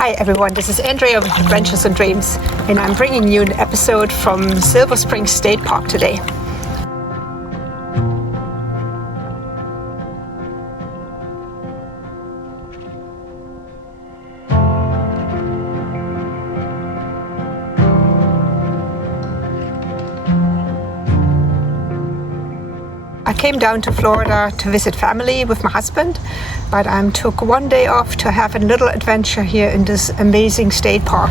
Hi everyone, this is Andrea of Adventures and Dreams, and I'm bringing you an episode from Silver Spring State Park today. I came down to Florida to visit family with my husband, but I took one day off to have a little adventure here in this amazing state park.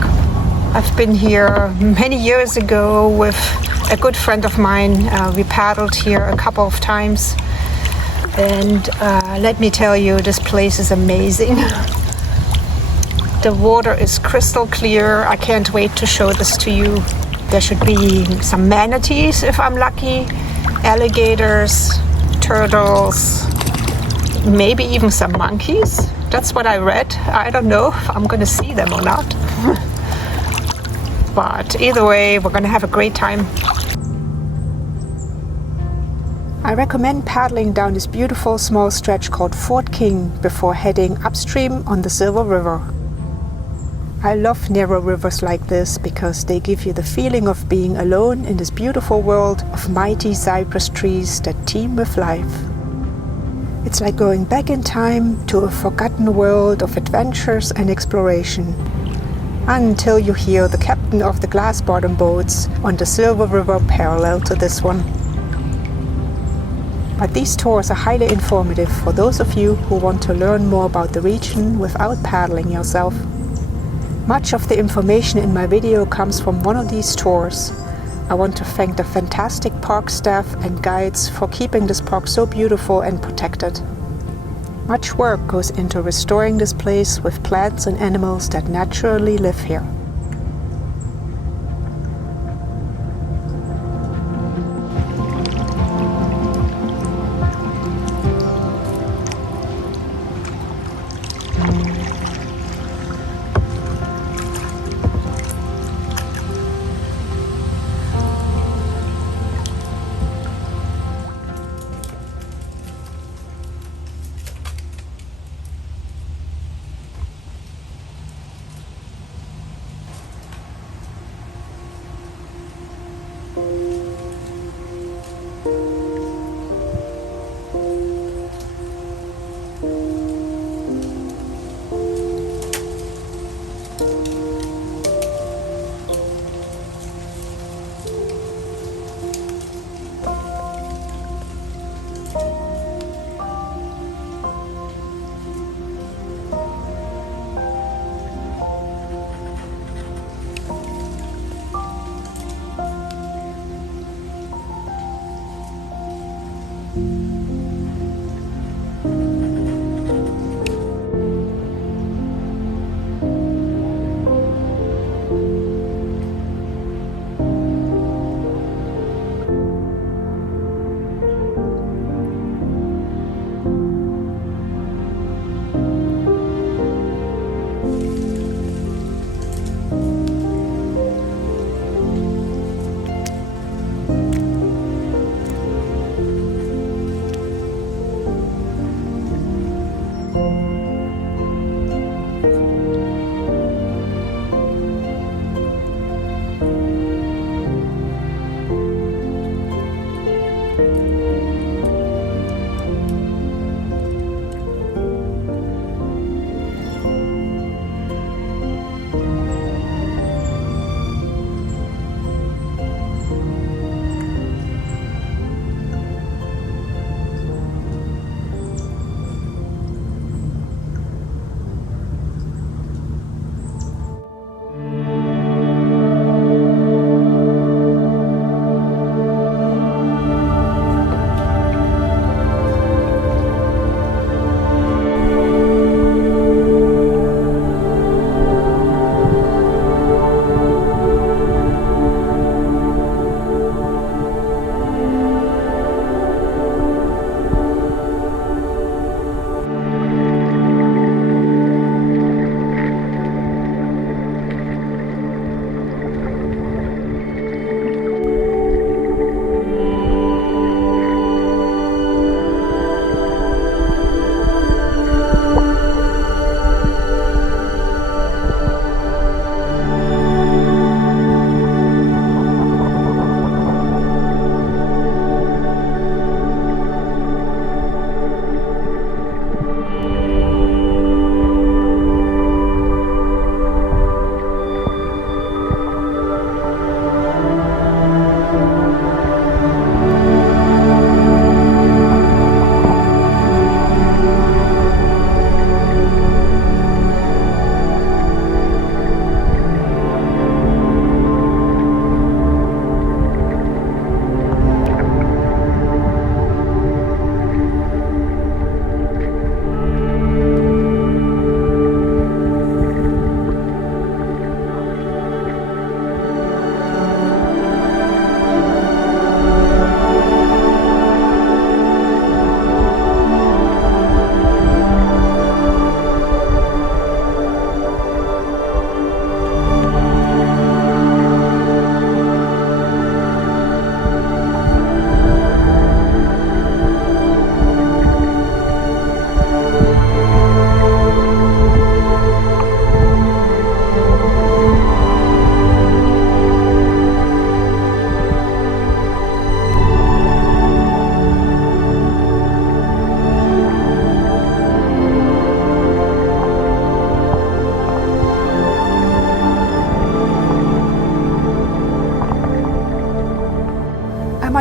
I've been here many years ago with a good friend of mine. We paddled here a couple of times, and let me tell you, this place is amazing. The water is crystal clear. I can't wait to show this to you. There should be some manatees if I'm lucky, alligators, turtles, maybe even some monkeys. That's what I read. I don't know if I'm going to see them or not. But either way, we're going to have a great time. I recommend paddling down this beautiful small stretch called Fort King before heading upstream on the Silver River. I love narrow rivers like this because they give you the feeling of being alone in this beautiful world of mighty cypress trees that teem with life. It's like going back in time to a forgotten world of adventures and exploration, until you hear the captain of the glass bottom boats on the Silver River parallel to this one. But these tours are highly informative for those of you who want to learn more about the region without paddling yourself. Much of the information in my video comes from one of these tours. I want to thank the fantastic park staff and guides for keeping this park so beautiful and protected. Much work goes into restoring this place with plants and animals that naturally live here.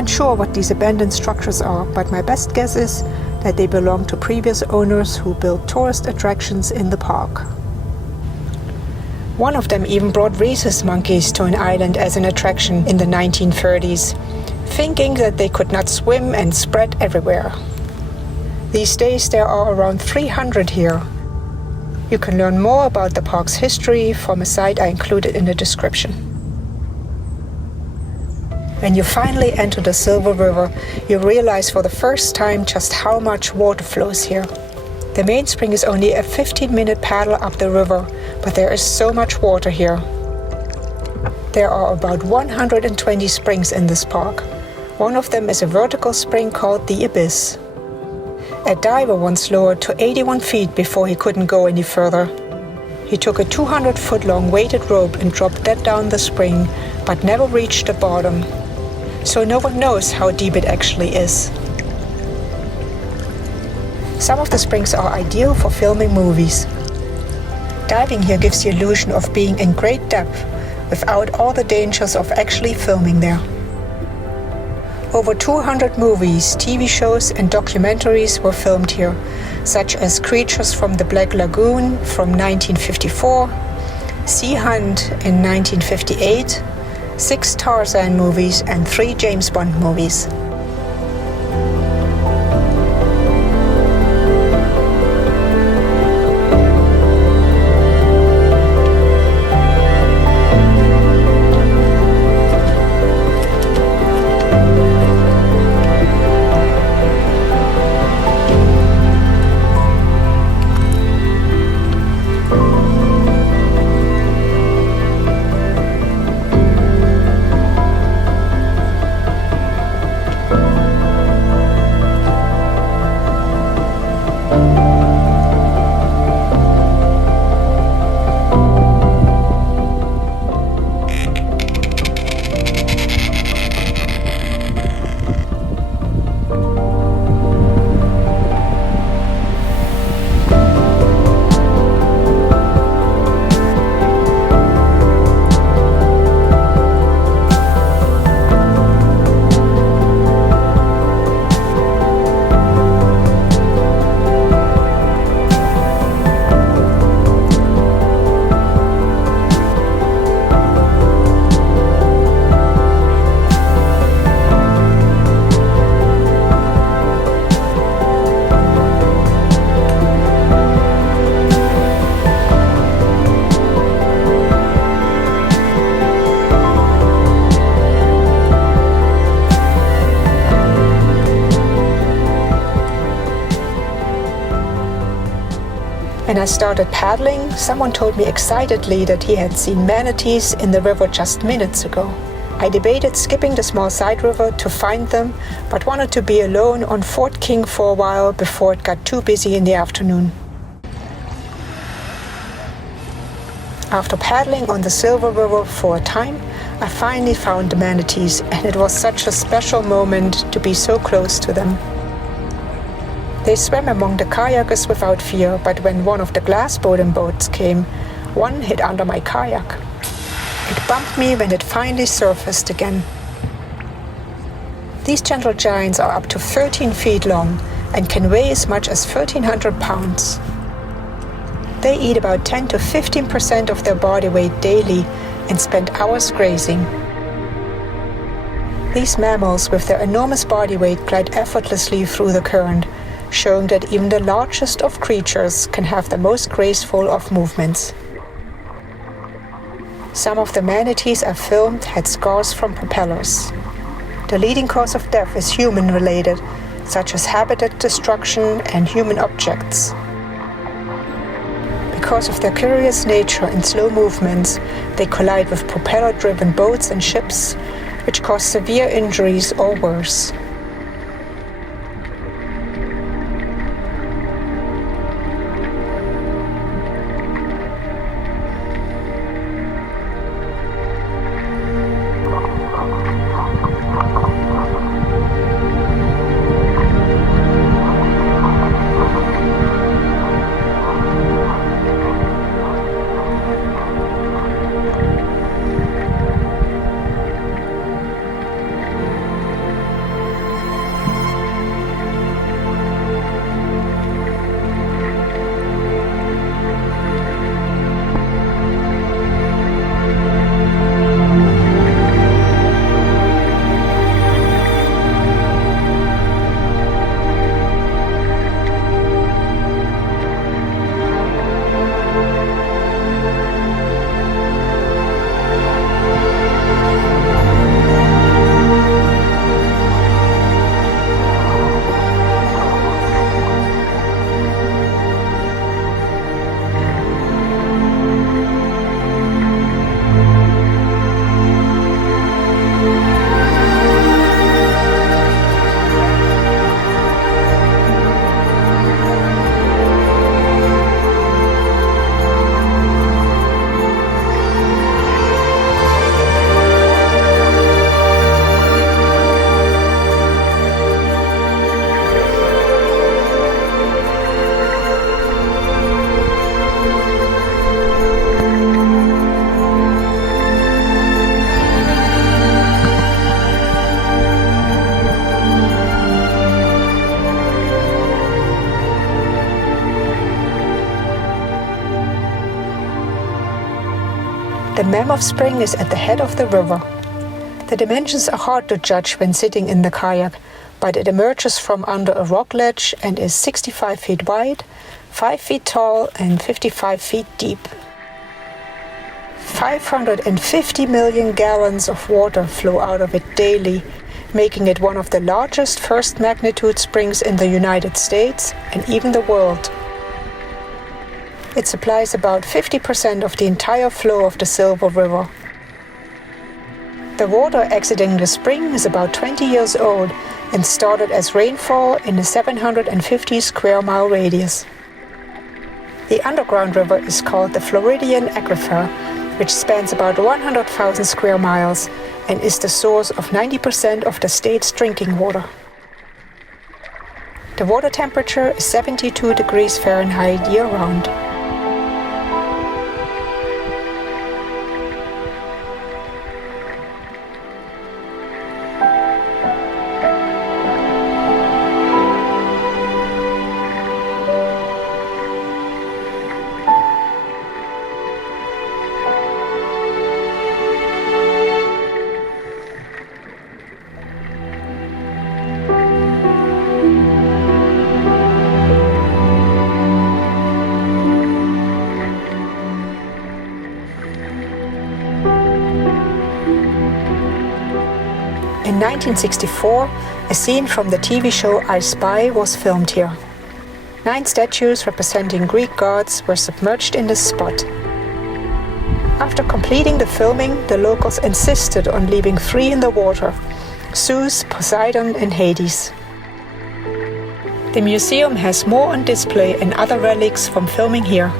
not sure what these abandoned structures are, but my best guess is that they belong to previous owners who built tourist attractions in the park. One of them even brought rhesus monkeys to an island as an attraction in the 1930s, thinking that they could not swim and spread everywhere. These days there are around 300 here. You can learn more about the park's history from a site I included in the description. When you finally enter the Silver River, you realize for the first time just how much water flows here. The main spring is only a 15-minute paddle up the river, but there is so much water here. There are about 120 springs in this park. One of them is a vertical spring called the Abyss. A diver once lowered to 81 feet before he couldn't go any further. He took a 200-foot-long weighted rope and dropped that down the spring, but never reached the bottom. So no one knows how deep it actually is. Some of the springs are ideal for filming movies. Diving here gives the illusion of being in great depth without all the dangers of actually filming there. Over 200 movies, TV shows and documentaries were filmed here, such as Creatures from the Black Lagoon from 1954, Sea Hunt in 1958, 6 Tarzan movies and 3 James Bond movies. When I started paddling, someone told me excitedly that he had seen manatees in the river just minutes ago. I debated skipping the small side river to find them, but wanted to be alone on Fort King for a while before it got too busy in the afternoon. After paddling on the Silver River for a time, I finally found the manatees, and it was such a special moment to be so close to them. They swam among the kayakers without fear, but when one of the glass boating boats came, one hid under my kayak. It bumped me when it finally surfaced again. These gentle giants are up to 13 feet long and can weigh as much as 1,300 pounds. They eat about 10 to 15% of their body weight daily and spend hours grazing. These mammals with their enormous body weight glide effortlessly through the current, showing that even the largest of creatures can have the most graceful of movements. Some of the manatees I filmed had scars from propellers. The leading cause of death is human-related, such as habitat destruction and human objects. Because of their curious nature and slow movements, they collide with propeller-driven boats and ships, which cause severe injuries or worse. The Mammoth Spring is at the head of the river. The dimensions are hard to judge when sitting in the kayak, but it emerges from under a rock ledge and is 65 feet wide, 5 feet tall and 55 feet deep. 550 million gallons of water flow out of it daily, making it one of the largest first magnitude springs in the United States and even the world. It supplies about 50% of the entire flow of the Silver River. The water exiting the spring is about 20 years old and started as rainfall in a 750 square mile radius. The underground river is called the Floridian Aquifer, which spans about 100,000 square miles and is the source of 90% of the state's drinking water. The water temperature is 72 degrees Fahrenheit year-round. In 1964, a scene from the TV show I Spy was filmed here. 9 statues representing Greek gods were submerged in this spot. After completing the filming, the locals insisted on leaving 3 in the water: Zeus, Poseidon and Hades. The museum has more on display and other relics from filming here.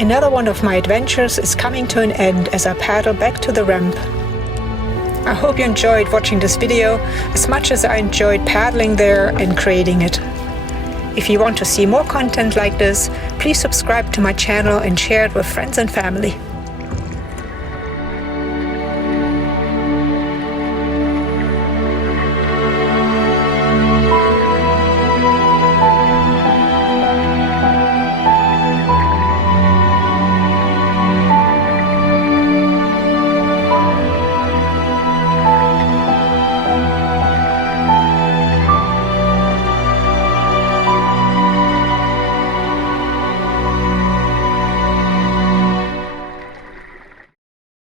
Another one of my adventures is coming to an end as I paddle back to the ramp. I hope you enjoyed watching this video as much as I enjoyed paddling there and creating it. If you want to see more content like this, please subscribe to my channel and share it with friends and family.